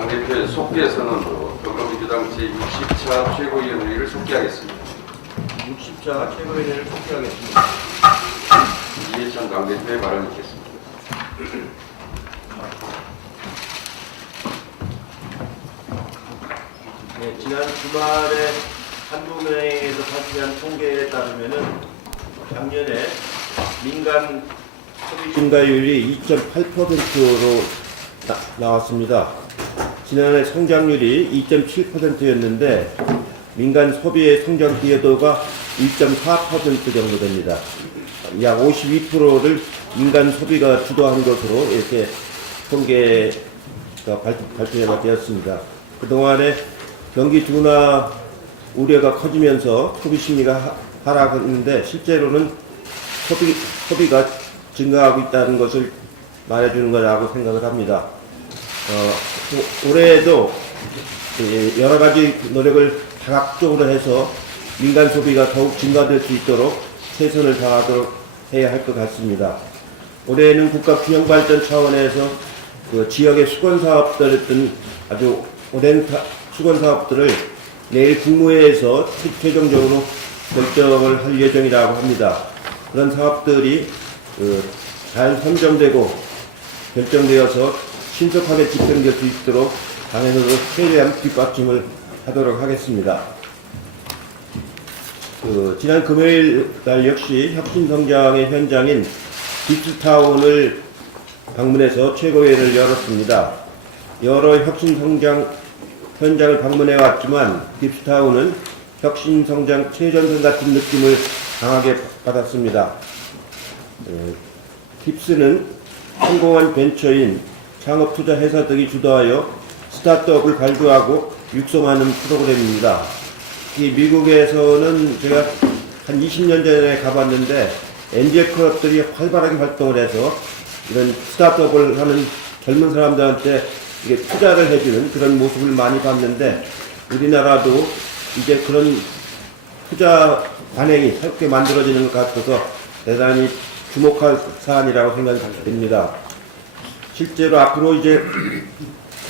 당대표의 속개 선언으로 더불어민주당 제60차 최고위원회를 속개하겠습니다. 60차 최고위원회를 속개하겠습니다. 이해찬 당대표의 발언을 듣겠습니다. 네, 지난 주말에 한국은행에서 발표한 통계에 따르면은 작년에 민간 소비 증가율이 2.8%로 나왔습니다. 지난해 성장률이 2.7%였는데 민간 소비의 성장 기여도가 1.4% 정도 됩니다. 약 52%를 민간 소비가 주도한 것으로 이렇게 통계가 발표가 되었습니다. 그동안에 경기 둔화 우려가 커지면서 소비 심리가 하락했는데 실제로는 소비가 증가하고 있다는 것을 말해주는 거라고 생각을 합니다. 올해에도 여러 가지 노력을 다각적으로 해서 민간 소비가 더욱 증가될 수 있도록 최선을 다하도록 해야 할 것 같습니다. 올해에는 국가 균형 발전 차원에서 그 지역의 수건 사업들 등 아주 오랜 수건 사업들을 내일 국무회에서 최종적으로 결정을 할 예정이라고 합니다. 그런 사업들이 잘 선정되고 결정되어서 신속하게 집행될 수 있도록 당에서도 최대한 뒷받침을 하도록 하겠습니다. 지난 금요일 날 역시 혁신성장의 현장인 딥스타운을 방문해서 최고회의를 열었습니다. 여러 혁신성장 현장을 방문해 왔지만 딥스타운은 혁신성장 최전선 같은 느낌을 강하게 받았습니다. 딥스는 성공한 벤처인 창업투자회사 등이 주도하여 스타트업을 발굴하고 육성하는 프로그램입니다. 미국에서는 제가 한 20년 전에 가봤는데 엔젤 클럽들이 활발하게 활동을 해서 이런 스타트업을 하는 젊은 사람들한테 이게 투자를 해주는 그런 모습을 많이 봤는데 우리나라도 이제 그런 투자 관행이 새롭게 만들어지는 것 같아서 대단히 주목할 사안이라고 생각이 됩니다. 실제로 앞으로 이제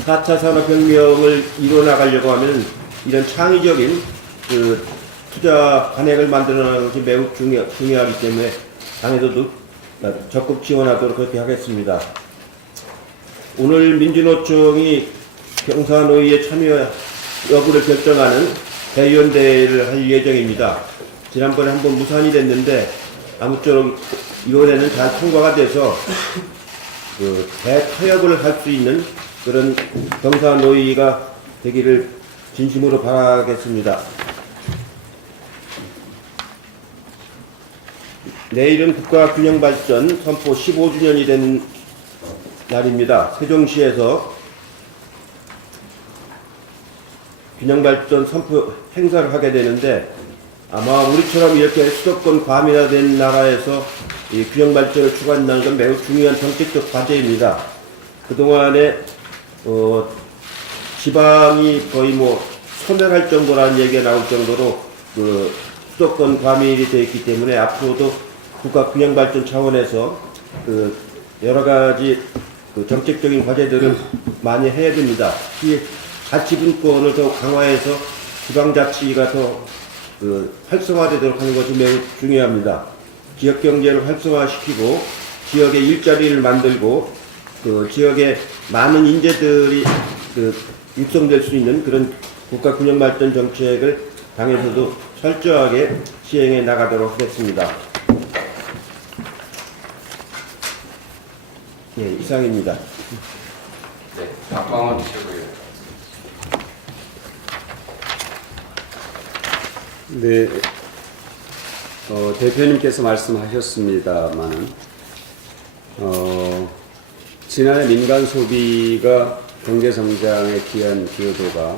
4차 산업혁명을 이뤄나가려고 하면 이런 창의적인 그 투자 관행을 만들어내는 것이 매우 중요하기 때문에 당에서도 적극 지원하도록 그렇게 하겠습니다. 오늘 민주노총이 경사노위의 참여 여부를 결정하는 대의원대회를 할 예정입니다. 지난번에 한번 무산이 됐는데 아무쪼록 이번에는 잘 통과가 돼서 대타협을 할 수 있는 그런 경사노위가 되기를 진심으로 바라겠습니다. 내일은 국가균형발전 선포 15주년이 된 날입니다. 세종시에서 균형발전 선포 행사를 하게 되는데 아마 우리처럼 이렇게 수도권 과밀화된 나라에서 이 균형발전을 추구한다는 건 매우 중요한 정책적 과제입니다. 그동안에 지방이 거의 소멸할 정도라는 얘기가 나올 정도로 그 수도권 과밀이 되어 있기 때문에 앞으로도 국가 균형발전 차원에서 그 여러 가지 그 정책적인 과제들을 많이 해야 됩니다. 이 자치분권을 더 강화해서 지방자치가 더 활성화되도록 하는 것이 매우 중요합니다. 지역경제를 활성화시키고 지역의 일자리를 만들고 그 지역에 많은 인재들이 육성될 수 있는 그런 국가균형발전 정책을 당에서도 철저하게 시행해 나가도록 하겠습니다. 예, 이상입니다. 네, 박광원 최고위원. 네, 대표님께서 말씀하셨습니다만, 지난해 민간 소비가 경제 성장에 기여한 기여도가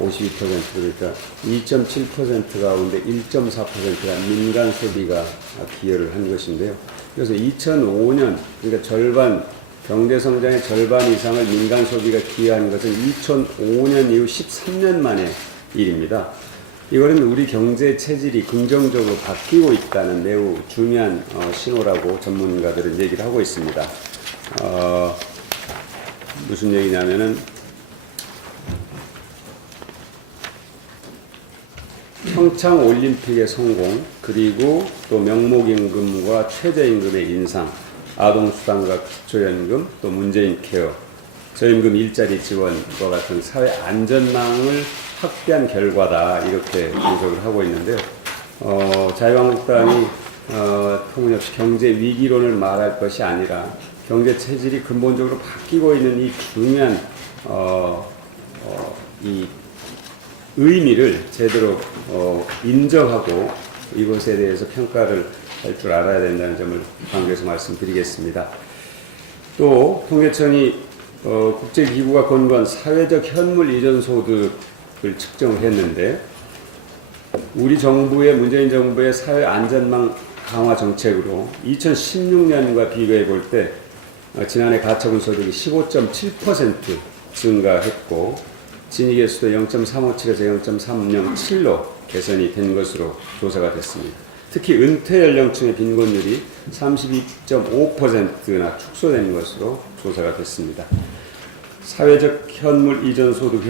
52% 그러니까 2.7% 가운데 1.4%가 민간 소비가 기여를 한 것인데요. 그래서 2005년 그러니까 절반 경제 성장의 절반 이상을 민간 소비가 기여한 것은 2005년 이후 13년 만의 일입니다. 이거는 우리 경제 체질이 긍정적으로 바뀌고 있다는 매우 중요한 신호라고 전문가들은 얘기를 하고 있습니다. 무슨 얘기냐면은 평창 올림픽의 성공, 그리고 또 명목임금과 최저임금의 인상, 아동수당과 기초연금, 또 문재인 케어, 저임금 일자리 지원과 같은 사회 안전망을 확대한 결과다, 이렇게 분석을 하고 있는데요. 자유한국당이 터무니없이 경제 위기론을 말할 것이 아니라 경제 체질이 근본적으로 바뀌고 있는 이 중요한 이 의미를 제대로 인정하고 이것에 대해서 평가를 할 줄 알아야 된다는 점을 강조해서 말씀드리겠습니다. 또 통계청이 국제기구가 권고한 사회적 현물 이전 소득을 측정을 했는데, 우리 정부의 문재인 정부의 사회 안전망 강화 정책으로 2016년과 비교해 볼 때 지난해 가처분 소득이 15.7% 증가했고 진위계수도 0.357에서 0.307로 개선이 된 것으로 조사가 됐습니다. 특히 은퇴 연령층의 빈곤율이 32.5%나 축소된 것으로 조사가 됐습니다. 사회적 현물 이전 소득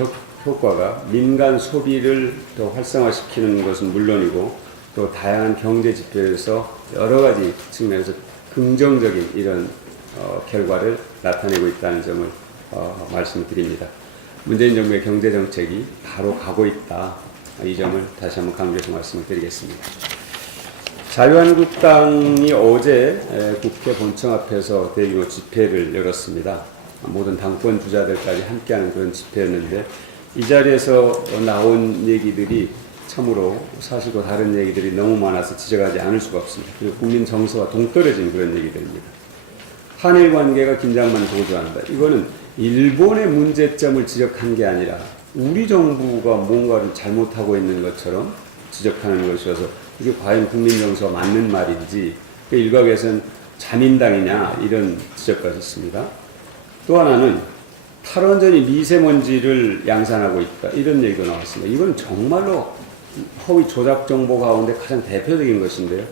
효과가 민간 소비를 더 활성화시키는 것은 물론이고 또 다양한 경제 지표에서 여러 가지 측면에서 긍정적인 이런 결과를 나타내고 있다는 점을 말씀드립니다. 문재인 정부의 경제 정책이 바로 가고 있다, 이 점을 다시 한번 강조해서 말씀을 드리겠습니다. 자유한국당이 어제 국회 본청 앞에서 대규모 집회를 열었습니다. 모든 당권 주자들까지 함께하는 그런 집회였는데, 이 자리에서 나온 얘기들이 참으로 사실과 다른 얘기들이 너무 많아서 지적하지 않을 수가 없습니다. 그리고 국민 정서와 동떨어진 그런 얘기들입니다. 한일 관계가 긴장만 고조한다. 이거는 일본의 문제점을 지적한 게 아니라 우리 정부가 뭔가를 잘못하고 있는 것처럼 지적하는 것이어서 이게 과연 국민 정서와 맞는 말인지, 그 일각에서는 자민당이냐 이런 지적까지 있습니다. 또 하나는 탈원전이 미세먼지를 양산하고 있다, 이런 얘기도 나왔습니다. 이건 정말로 허위 조작 정보 가운데 가장 대표적인 것인데요.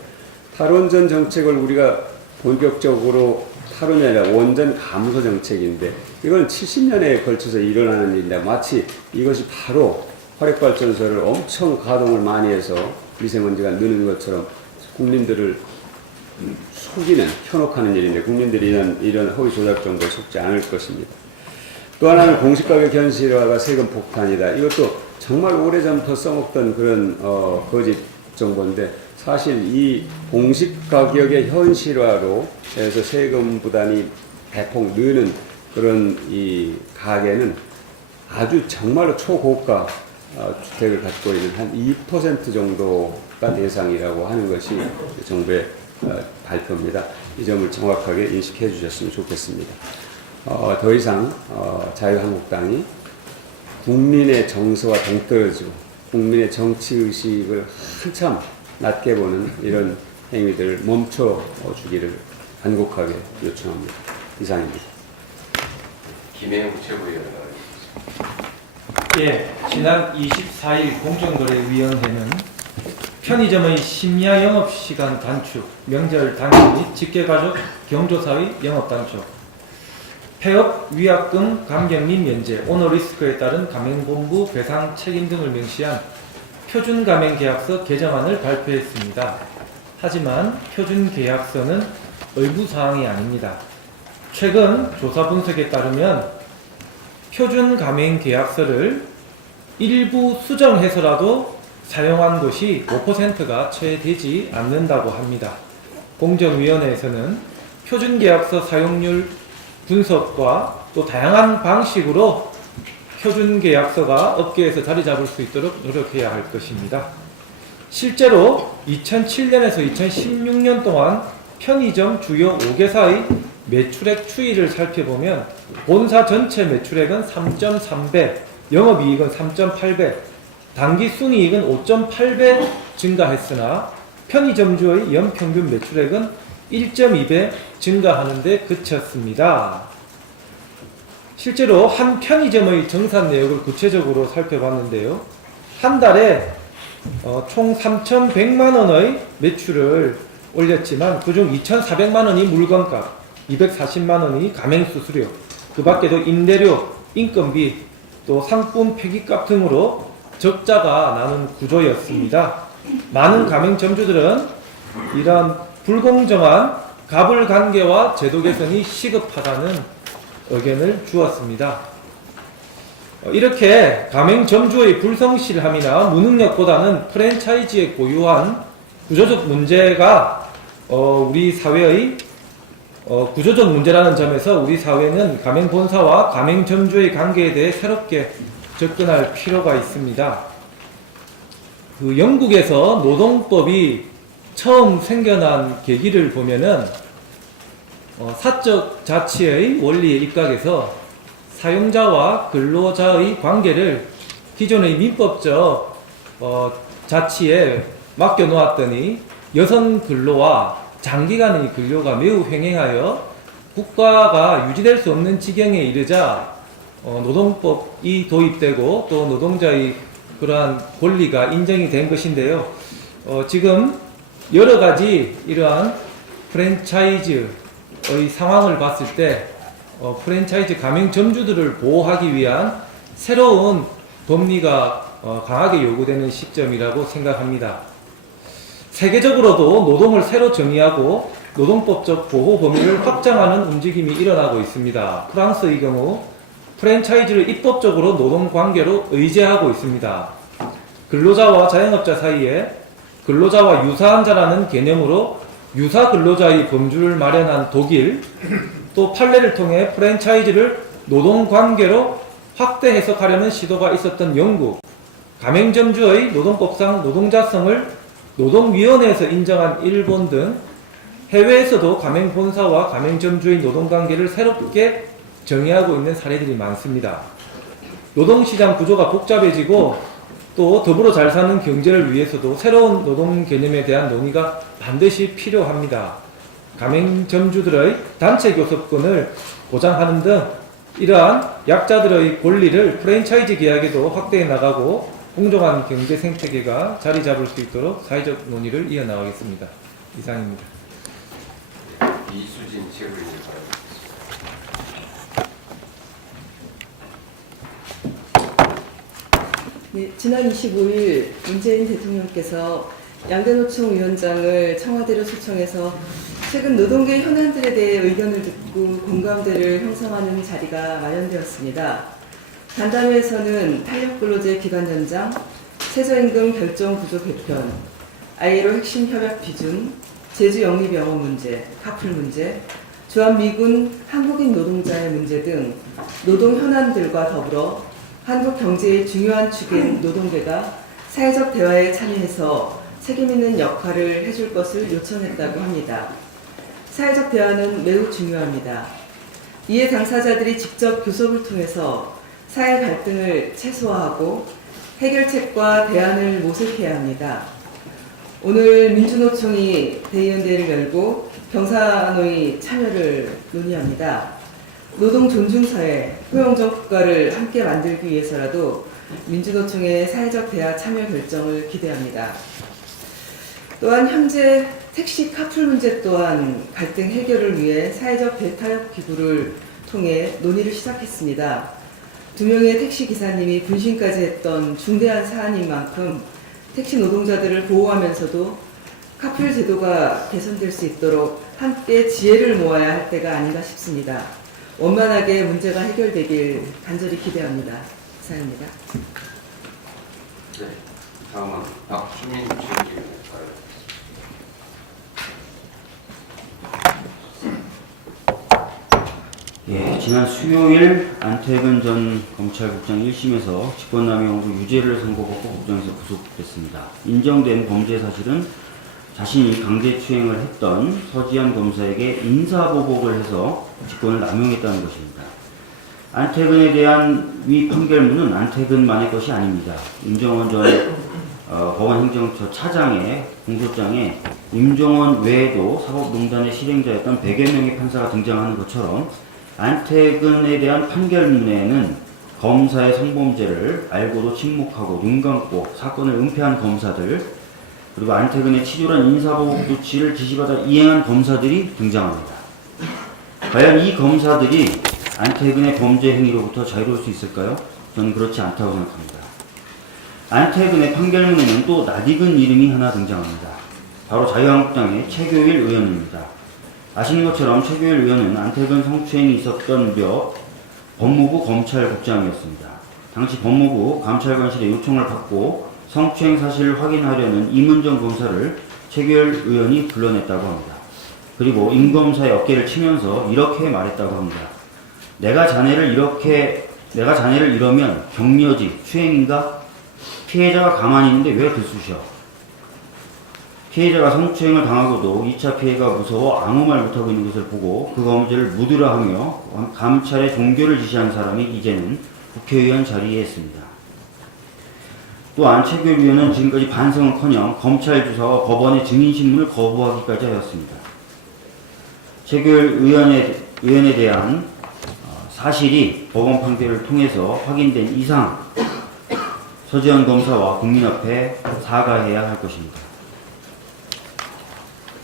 탈원전 정책을 우리가 본격적으로 탈원이 아니라 원전 감소 정책인데, 이건 70년에 걸쳐서 일어나는 일인데 마치 이것이 바로 화력발전소를 엄청 가동을 많이 해서 미세먼지가 느는 것처럼 국민들을 속이는, 현혹하는 일인데, 국민들이 이런 허위 조작 정보에 속지 않을 것입니다. 또 하나는 공시가격 현실화가 세금 폭탄이다. 이것도 정말 오래전부터 써먹던 그런 거짓 정보인데, 사실 이 공시가격의 현실화로 해서 세금 부담이 대폭 느는 그런 이 가계는 아주 정말로 초고가 주택을 갖고 있는 한 2% 정도가 대상이라고 하는 것이 정부의 발표입니다. 이 점을 정확하게 인식해 주셨으면 좋겠습니다. 더 이상 자유한국당이 국민의 정서와 동떨어지고 국민의 정치의식을 한참 낮게 보는 이런 행위들을 멈춰 주기를 간곡하게 요청합니다. 이상입니다. 김혜영 국채부위원. 예, 지난 24일 공정거래위원회는 편의점의 심야 영업시간 단축, 명절 단축 및 직계가족 경조사의 영업 단축, 폐업 위약금 감경 및 면제, 오너리스크에 따른 가맹본부 배상 책임 등을 명시한 표준가맹계약서 개정안을 발표했습니다. 하지만 표준계약서는 의무사항이 아닙니다. 최근 조사 분석에 따르면 표준가맹계약서를 일부 수정해서라도 사용한 것이 5%가 채 되지 않는다고 합니다. 공정위원회에서는 표준계약서 사용률 분석과 또 다양한 방식으로 표준계약서가 업계에서 자리 잡을 수 있도록 노력해야 할 것입니다. 실제로 2007년에서 2016년 동안 편의점 주요 5개사의 매출액 추이를 살펴보면 본사 전체 매출액은 3.3배, 영업이익은 3.8배, 당기순이익은 5.8배 증가했으나 편의점주의 연평균 매출액은 1.2배 증가하는 데 그쳤습니다. 실제로 한 편의점의 정산 내역을 구체적으로 살펴봤는데요. 한 달에 총 3,100만원의 매출을 올렸지만 그중 2,400만원이 물건값, 240만원이 가맹수수료, 그 밖에도 임대료, 인건비, 또 상품 폐기값 등으로 적자가 나는 구조였습니다. 많은 가맹점주들은 이러한 불공정한 가불관계와 제도 개선이 시급하다는 의견을 주었습니다. 이렇게 가맹점주의 불성실함이나 무능력보다는 프랜차이즈의 고유한 구조적 문제가 우리 사회의 구조적 문제라는 점에서 우리 사회는 가맹본사와 가맹점주의 관계에 대해 새롭게 접근할 필요가 있습니다. 그 영국에서 노동법이 처음 생겨난 계기를 보면은 사적 자치의 원리에 입각해서 사용자와 근로자의 관계를 기존의 민법적 자치에 맡겨놓았더니 여성 근로와 장기간의 근로가 매우 횡행하여 국가가 유지될 수 없는 지경에 이르자 노동법이 도입되고 또 노동자의 그러한 권리가 인정이 된 것인데요. 지금 여러 가지 이러한 프랜차이즈의 상황을 봤을 때 프랜차이즈 가맹점주들을 보호하기 위한 새로운 법리가 강하게 요구되는 시점이라고 생각합니다. 세계적으로도 노동을 새로 정의하고 노동법적 보호 범위를 확장하는 움직임이 일어나고 있습니다. 프랑스의 경우 프랜차이즈를 입법적으로 노동관계로 의제하고 있습니다. 근로자와 자영업자 사이에 근로자와 유사한 자라는 개념으로 유사 근로자의 범주를 마련한 독일, 또 판례를 통해 프랜차이즈를 노동관계로 확대 해석하려는 시도가 있었던 영국, 가맹점주의 노동법상 노동자성을 노동위원회에서 인정한 일본 등 해외에서도 가맹본사와 가맹점주의 노동관계를 새롭게 정의하고 있는 사례들이 많습니다. 노동시장 구조가 복잡해지고 또 더불어 잘 사는 경제를 위해서도 새로운 노동 개념에 대한 논의가 반드시 필요합니다. 가맹점주들의 단체 교섭권을 보장하는 등 이러한 약자들의 권리를 프랜차이즈 계약에도 확대해 나가고 공정한 경제 생태계가 자리 잡을 수 있도록 사회적 논의를 이어나가겠습니다. 이상입니다. 이수진 최고위원 바랍니다. 네, 지난 25일 문재인 대통령께서 양대노총 위원장을 청와대로 초청해서 최근 노동계 현안들에 대해 의견을 듣고 공감대를 형성하는 자리가 마련되었습니다. 간담회에서는 탄력근로제 기간 연장, 최저임금 결정 구조 개편, ILO 핵심 협약 비준, 제주 영리병원 문제, 카풀 문제, 주한미군 한국인 노동자의 문제 등 노동 현안들과 더불어 한국 경제의 중요한 축인 노동계가 사회적 대화에 참여해서 책임있는 역할을 해줄 것을 요청했다고 합니다. 사회적 대화는 매우 중요합니다. 이에 당사자들이 직접 교섭을 통해서 사회 갈등을 최소화하고 해결책과 대안을 모색해야 합니다. 오늘 민주노총이 대의원대회를 열고 경사노의 참여를 논의합니다. 노동 존중사회, 포용적 국가를 함께 만들기 위해서라도 민주노총의 사회적 대화 참여 결정을 기대합니다. 또한 현재 택시 카풀 문제 또한 갈등 해결을 위해 사회적 대타협 기구를 통해 논의를 시작했습니다. 2명의 택시 기사님이 분신까지 했던 중대한 사안인 만큼 택시 노동자들을 보호하면서도 카풀 제도가 개선될 수 있도록 함께 지혜를 모아야 할 때가 아닌가 싶습니다. 원만하게 문제가 해결되길 간절히 기대합니다. 이상입니다. 네, 다음은 박주민 최고위원 바랍니다. 예, 지난 수요일 안태근 전 검찰국장 1심에서 직권남용으로 유죄를 선고받고 법정에서 구속됐습니다. 인정된 범죄 사실은 자신이 강제추행을 했던 서지현 검사에게 인사보복을 해서 직권을 남용했다는 것입니다. 안태근에 대한 위 판결문은 안태근만의 것이 아닙니다. 임정원 전 법원행정처 차장의 공소장에 임정원 외에도 사법농단의 실행자였던 100여 명의 판사가 등장하는 것처럼 안태근에 대한 판결문에는 검사의 성범죄를 알고도 침묵하고 눈 감고 사건을 은폐한 검사들, 그리고 안태근의 치졸한 인사보복 조치를 지시받아 이행한 검사들이 등장합니다. 과연 이 검사들이 안태근의 범죄 행위로부터 자유로울 수 있을까요? 저는 그렇지 않다고 생각합니다. 안태근의 판결문에는 또 낯익은 이름이 하나 등장합니다. 바로 자유한국당의 최교일 의원입니다. 아시는 것처럼 최교일 의원은 안태근 성추행이 있었던 무렵 법무부 검찰국장이었습니다. 당시 법무부 감찰관실의 요청을 받고 성추행 사실을 확인하려는 이문정 검사를 최교일 의원이 불러냈다고 합니다. 그리고 임 검사의 어깨를 치면서 이렇게 말했다고 합니다. 내가 자네를 이러면 격려지, 추행인가? 피해자가 가만히 있는데 왜 들쑤셔? 피해자가 성추행을 당하고도 2차 피해가 무서워 아무 말 못하고 있는 것을 보고 그 범죄를 묻으라 하며 감찰에 종교를 지시한 사람이 이제는 국회의원 자리에 있습니다. 또한 최교일 의원은 지금까지 반성은커녕 검찰 조사와 법원의 증인 신문을 거부하기까지 하였습니다. 최교일 의원에 대한 사실이 법원 판결을 통해서 확인된 이상 서지현 검사와 국민 앞에 사과해야 할 것입니다.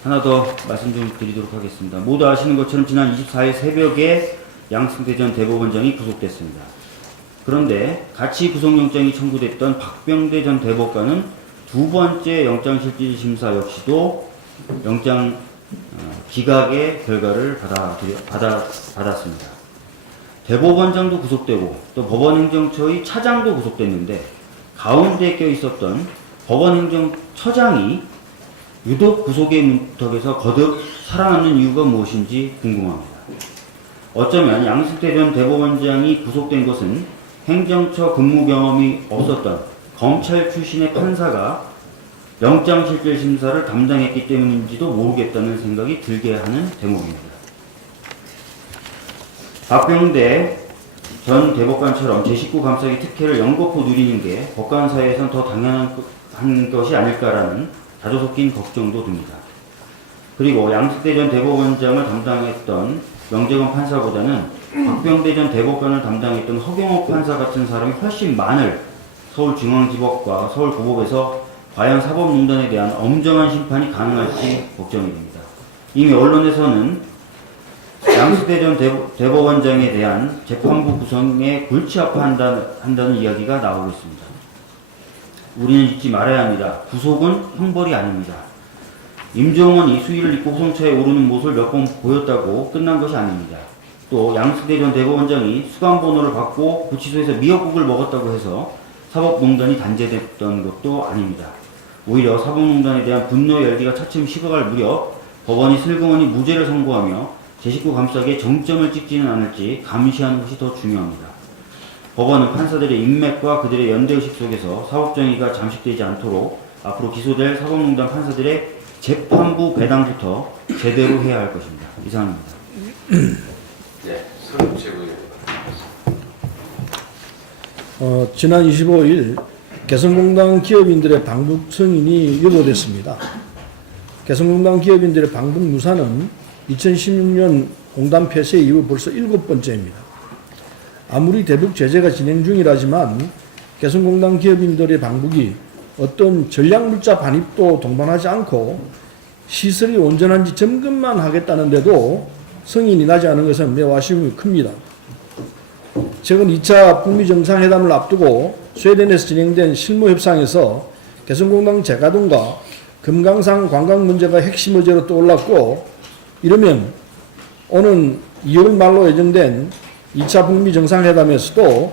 하나 더 말씀 좀 드리도록 하겠습니다. 모두 아시는 것처럼 지난 24일 새벽에 양승태 전 대법원장이 구속됐습니다. 그런데 같이 구속영장이 청구됐던 박병대 전 대법관은 두 번째 영장실질심사 역시도 영장 기각의 결과를 받았습니다. 대법원장도 구속되고 또 법원행정처의 차장도 구속됐는데 가운데 껴 있었던 법원행정처장이 유독 구속의 문턱에서 거듭 살아남는 이유가 무엇인지 궁금합니다. 어쩌면 양승태 전 대법원장이 구속된 것은 행정처 근무 경험이 없었던 검찰 출신의 판사가 영장실질심사를 담당했기 때문인지도 모르겠다는 생각이 들게 하는 대목입니다. 박병대 전 대법관처럼 제19 감싸기 특혜를 연거푸 누리는 게 법관사회에선 더 당연한 것이 아닐까라는 다소 섞인 걱정도 듭니다. 그리고 양승태 전 대법원장을 담당했던 명재건 판사보다는 박병대 전 대법관을 담당했던 허경호 판사 같은 사람이 훨씬 많을 서울중앙지법과 서울고법에서 과연 사법농단에 대한 엄정한 심판이 가능할지 걱정이 됩니다. 이미 언론에서는 양승태 전 대법원장에 대한 재판부 구성에 골치 아파한다는 이야기가 나오고 있습니다. 우리는 잊지 말아야 합니다. 구속은 형벌이 아닙니다. 임종원이 수의를 입고 호송차에 오르는 모습을 몇 번 보였다고 끝난 것이 아닙니다. 또 양승태 전 대법원장이 수감번호를 받고 구치소에서 미역국을 먹었다고 해서 사법농단이 단죄됐던 것도 아닙니다. 오히려 사법농단에 대한 분노의 열기가 차츰 식어갈 무렵 법원이 슬그머니 무죄를 선고하며 제19 감싸기에 정점을 찍지는 않을지 감시하는 것이 더 중요합니다. 법원은 판사들의 인맥과 그들의 연대의식 속에서 사법정의가 잠식되지 않도록 앞으로 기소될 사법농단 판사들의 재판부 배당부터 제대로 해야 할 것입니다. 이상입니다. 네, 서른채고 지난 25일 개성공단 기업인들의 방북 승인이 유보됐습니다. 개성공단 기업인들의 방북 유사는 2016년 공단 폐쇄 이후 벌써 7번째입니다. 아무리 대북 제재가 진행 중이라지만 개성공단 기업인들의 방북이 어떤 전략물자 반입도 동반하지 않고 시설이 온전한지 점검만 하겠다는데도 승인이 나지 않은 것은 매우 아쉬움이 큽니다. 최근 2차 북미 정상회담을 앞두고 스웨덴에서 진행된 실무협상에서 개성공단 재가동과 금강산 관광 문제가 핵심 의제로 떠올랐고, 이러면 오는 2월 말로 예정된 2차 북미 정상회담에서도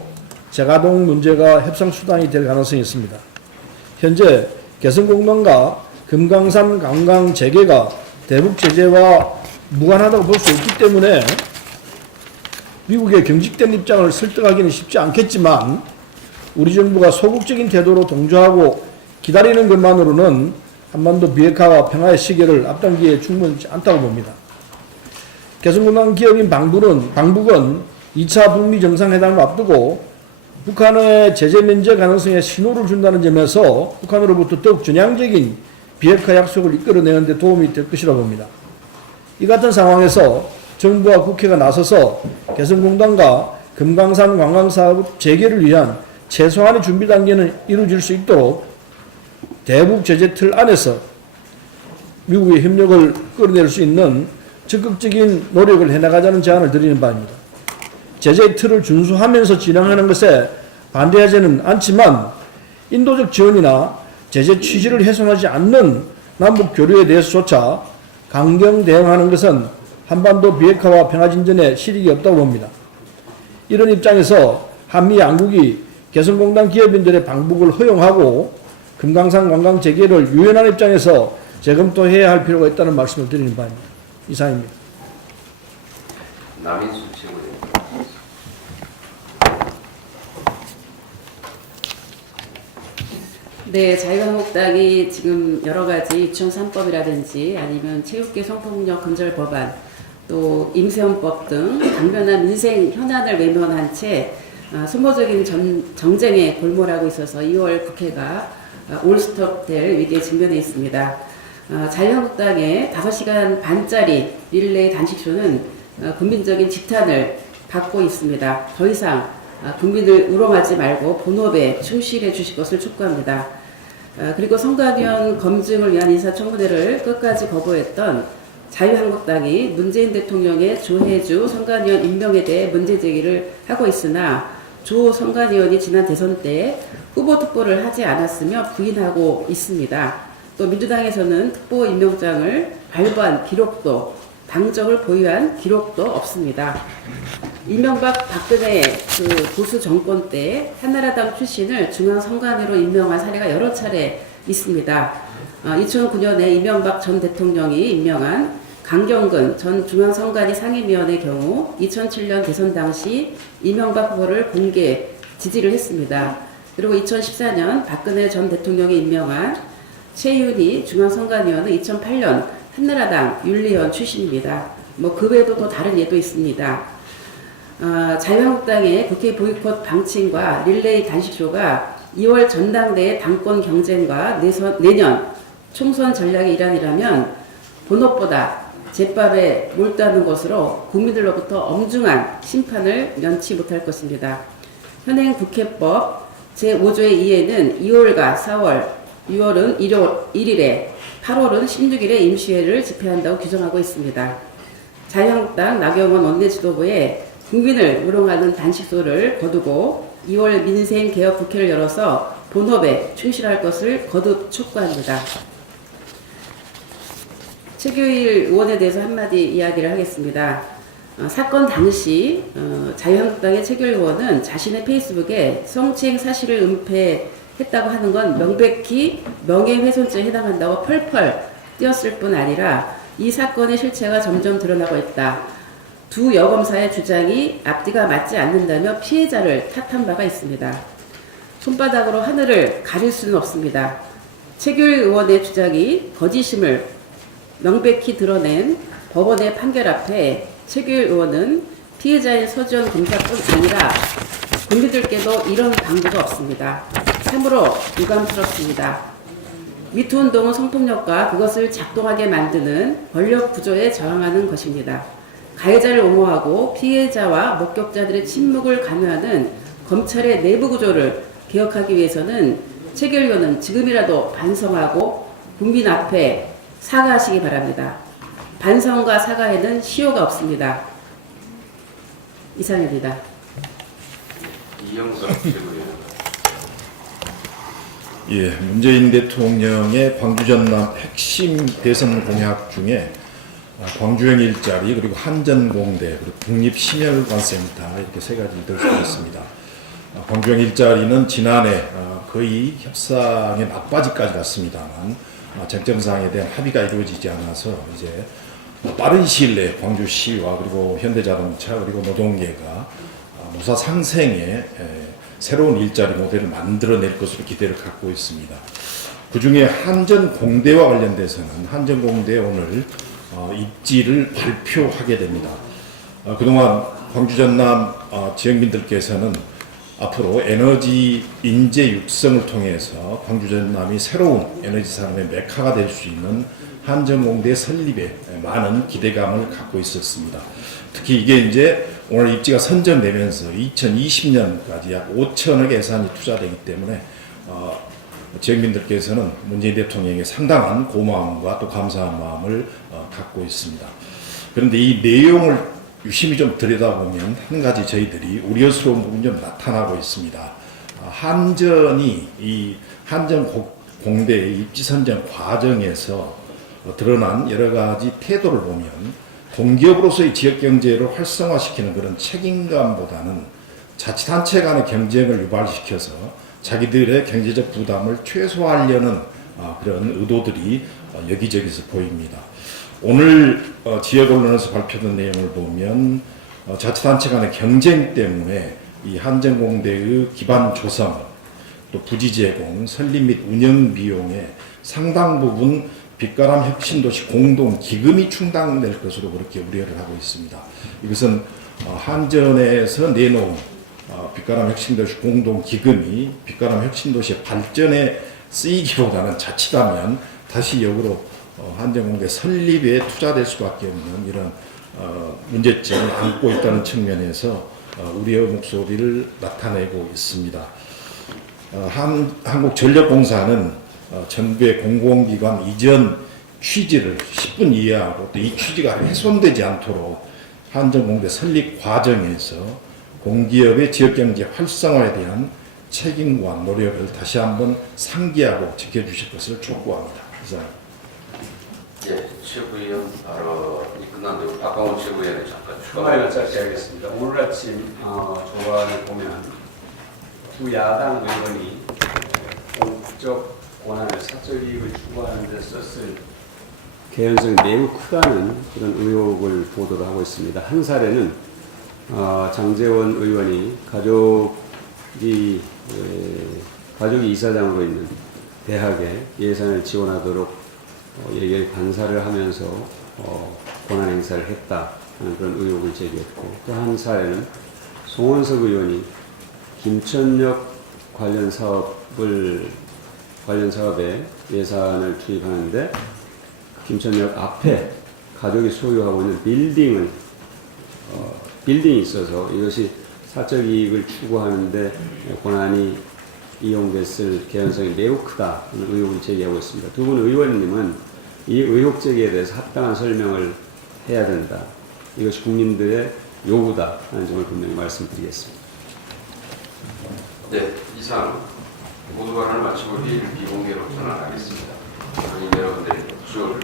재가동 문제가 협상 수단이 될 가능성이 있습니다. 현재 개성공단과 금강산 관광 재개가 대북 제재와 무관하다고 볼 수 있기 때문에 미국의 경직된 입장을 설득하기는 쉽지 않겠지만 우리 정부가 소극적인 태도로 동조하고 기다리는 것만으로는 한반도 비핵화와 평화의 시계를 앞당기에 충분치 않다고 봅니다. 개성공단 기업인 방북은 2차 북미 정상회담을 앞두고 북한의 제재 면제 가능성에 신호를 준다는 점에서 북한으로부터 더욱 전향적인 비핵화 약속을 이끌어내는 데 도움이 될 것이라고 봅니다. 이 같은 상황에서 정부와 국회가 나서서 개성공단과 금강산 관광사업 재개를 위한 최소한의 준비 단계는 이루어질 수 있도록 대북 제재 틀 안에서 미국의 협력을 끌어낼 수 있는 적극적인 노력을 해나가자는 제안을 드리는 바입니다. 제재 틀을 준수하면서 진행하는 것에 반대하지는 않지만 인도적 지원이나 제재 취지를 훼손하지 않는 남북 교류에 대해서조차 강경 대응하는 것은 한반도 비핵화와 평화진전에 실익이 없다고 봅니다. 이런 입장에서 한미 양국이 개성공단 기업인들의 방북을 허용하고 금강산 관광 재개를 유연한 입장에서 재검토해야 할 필요가 있다는 말씀을 드리는 바입니다. 이상입니다. 남인수 최고위원. 네, 자유한국당이 지금 여러 가지 유치원 3법이라든지 아니면 체육계 성폭력 금절 법안, 또 임세헌법 등 당면한 민생 현안을 외면한 채 소모적인 정쟁에 골몰하고 있어서 2월 국회가 올스톱될 위기에 직면해 있습니다. 자유한국당의 5시간 반짜리 릴레이 단식쇼는 국민적인 지탄을 받고 있습니다. 더 이상 국민을 우롱하지 말고 본업에 충실해 주실 것을 촉구합니다. 그리고 선관위원 검증을 위한 인사청문회를 끝까지 거부했던 자유한국당이 문재인 대통령의 조혜주 선관위원 임명에 대해 문제제기를 하고 있으나 조 선관위원이 지난 대선 때 후보 특보를 하지 않았으며 부인하고 있습니다. 또 민주당에서는 특보 임명장을 발부한 기록도, 당적을 보유한 기록도 없습니다. 이명박 박근혜 보수 정권 때 한나라당 출신을 중앙선관위로 임명한 사례가 여러 차례 있습니다. 2009년에 이명박 전 대통령이 임명한 강경근 전 중앙선관위 상임위원의 경우 2007년 대선 당시 이명박 후보를 공개 지지를 했습니다. 그리고 2014년 박근혜 전 대통령이 임명한 최윤희 중앙선관위원은 2008년 한나라당 윤리원 출신입니다. 그 외에도 또 다른 예도 있습니다. 자유한국당의 국회 보이콧 방침과 릴레이 단식쇼가 2월 전당대회 당권 경쟁과 내년 총선 전략의 일환이라면 본업보다 제밥에 몰두하는 것으로 국민들로부터 엄중한 심판을 면치 못할 것입니다. 현행 국회법 제5조의 2에는 2월과 4월, 6월은 1일에, 8월은 16일에 임시회를 집행한다고 규정하고 있습니다. 자유한국당 나경원 원내지도부에 국민을 우롱하는 단식소를 거두고 2월 민생개혁 국회를 열어서 본업에 충실할 것을 거듭 촉구합니다. 최규일 의원에 대해서 한마디 이야기를 하겠습니다. 사건 당시 자유한국당의 최규일 의원은 자신의 페이스북에 성추행 사실을 은폐했다고 하는 건 명백히 명예훼손죄에 해당한다고 펄펄 뛰었을 뿐 아니라 이 사건의 실체가 점점 드러나고 있다. 두 여검사의 주장이 앞뒤가 맞지 않는다며 피해자를 탓한 바가 있습니다. 손바닥으로 하늘을 가릴 수는 없습니다. 최규일 의원의 주장이 거짓임을 명백히 드러낸 법원의 판결 앞에 최규일 의원은 피해자인 서지원 검사뿐 아니라 국민들께도 이런 방도가 없습니다. 참으로 유감스럽습니다. 미투운동은 성폭력과 그것을 작동하게 만드는 권력 구조에 저항하는 것입니다. 가해자를 옹호하고 피해자와 목격자들의 침묵을 강요하는 검찰의 내부 구조를 개혁하기 위해서는 최규일 의원은 지금이라도 반성하고 국민 앞에 사과하시기 바랍니다. 반성과 사과에는 시효가 없습니다. 이상입니다. 이영석 최고위원. 예, 문재인 대통령의 광주 전남 핵심 대선 공약 중에 광주형 일자리 그리고 한전공대 그리고 국립심혈관센터 이렇게 세 가지 들 수 있습니다. 광주형 일자리는 지난해 거의 협상의 막바지까지 갔습니다만 쟁점사항에 대한 합의가 이루어지지 않아서 이제 빠른 시일 내에 광주시와 그리고 현대자동차 그리고 노동계가 노사 상생의 새로운 일자리 모델을 만들어낼 것으로 기대를 갖고 있습니다. 그 중에 한전공대와 관련돼서는 한전공대 오늘 입지를 발표하게 됩니다. 그동안 광주 전남 지역민들께서는 앞으로 에너지 인재 육성을 통해서 광주 전남이 새로운 에너지 산업의 메카가 될 수 있는 한전공대 설립에 많은 기대감을 갖고 있었습니다. 특히 이게 이제 오늘 입지가 선정되면서 2020년까지 약 5천억의 예산이 투자되기 때문에 지역민들께서는 문재인 대통령에게 상당한 고마움과 또 감사한 마음을 갖고 있습니다. 그런데 이 내용을 유심히 좀 들여다보면 한 가지 저희들이 우려스러운 부분이 좀 나타나고 있습니다. 한전이 이 한전 공대의 입지 선정 과정에서 드러난 여러 가지 태도를 보면 공기업으로서의 지역 경제를 활성화시키는 그런 책임감보다는 자치단체 간의 경쟁을 유발시켜서 자기들의 경제적 부담을 최소화하려는 그런 의도들이 여기저기서 보입니다. 오늘 지역 언론에서 발표된 내용을 보면 자치단체 간의 경쟁 때문에 이 한전공대의 기반 조성, 또 부지 제공, 설립 및 운영 비용의 상당 부분 빛가람 혁신도시 공동 기금이 충당될 것으로 그렇게 우려를 하고 있습니다. 이것은 한전에서 내놓은 빛가람 혁신도시 공동 기금이 빛가람 혁신도시의 발전에 쓰이기보다는 자칫하면 다시 역으로 한전공대 설립에 투자될 수밖에 없는 이런 문제점을 안고 있다는 측면에서 우리의 목소리를 나타내고 있습니다. 한국전력공사는 정부의 공공기관 이전 취지를 10분 이해하고 또 이 취지가 훼손되지 않도록 한전공대 설립 과정에서 공기업의 지역경제 활성화에 대한 책임과 노력을 다시 한번 상기하고 지켜주실 것을 촉구합니다. 이상. 예, 최고위원 바로 끝난 뒤 박광훈 최고위원이 잠깐 추가를 짧게 하겠습니다. 오늘 아침 조간을 보면 두 야당 의원이 공적 권한을 사적 이익을 추구하는 데 썼을 개연성이 매우 크다는 그런 의혹을 보도를 하고 있습니다. 한 사례는 장재원 의원이 가족이 이사장으로 있는 대학에 예산을 지원하도록 여기에 관사를 하면서 권한 행사를 했다 하는 그런 의혹을 제기했고, 또 한 사례는 송원석 의원이 김천역 관련 사업에 예산을 투입하는데 김천역 앞에 가족이 소유하고 있는 빌딩이 있어서 이것이 사적 이익을 추구하는데 권한이 이용됐을 개연성이 매우 크다 하는 의혹을 제기하고 있습니다. 두 분 의원님은 이 의혹 제기에 대해서 합당한 설명을 해야 된다. 이것이 국민들의 요구다 하는 점을 분명히 말씀드리겠습니다. 네, 이상 모두 발언을 마치고 회의를 비공개로 전환하겠습니다. 여러분들의 수고를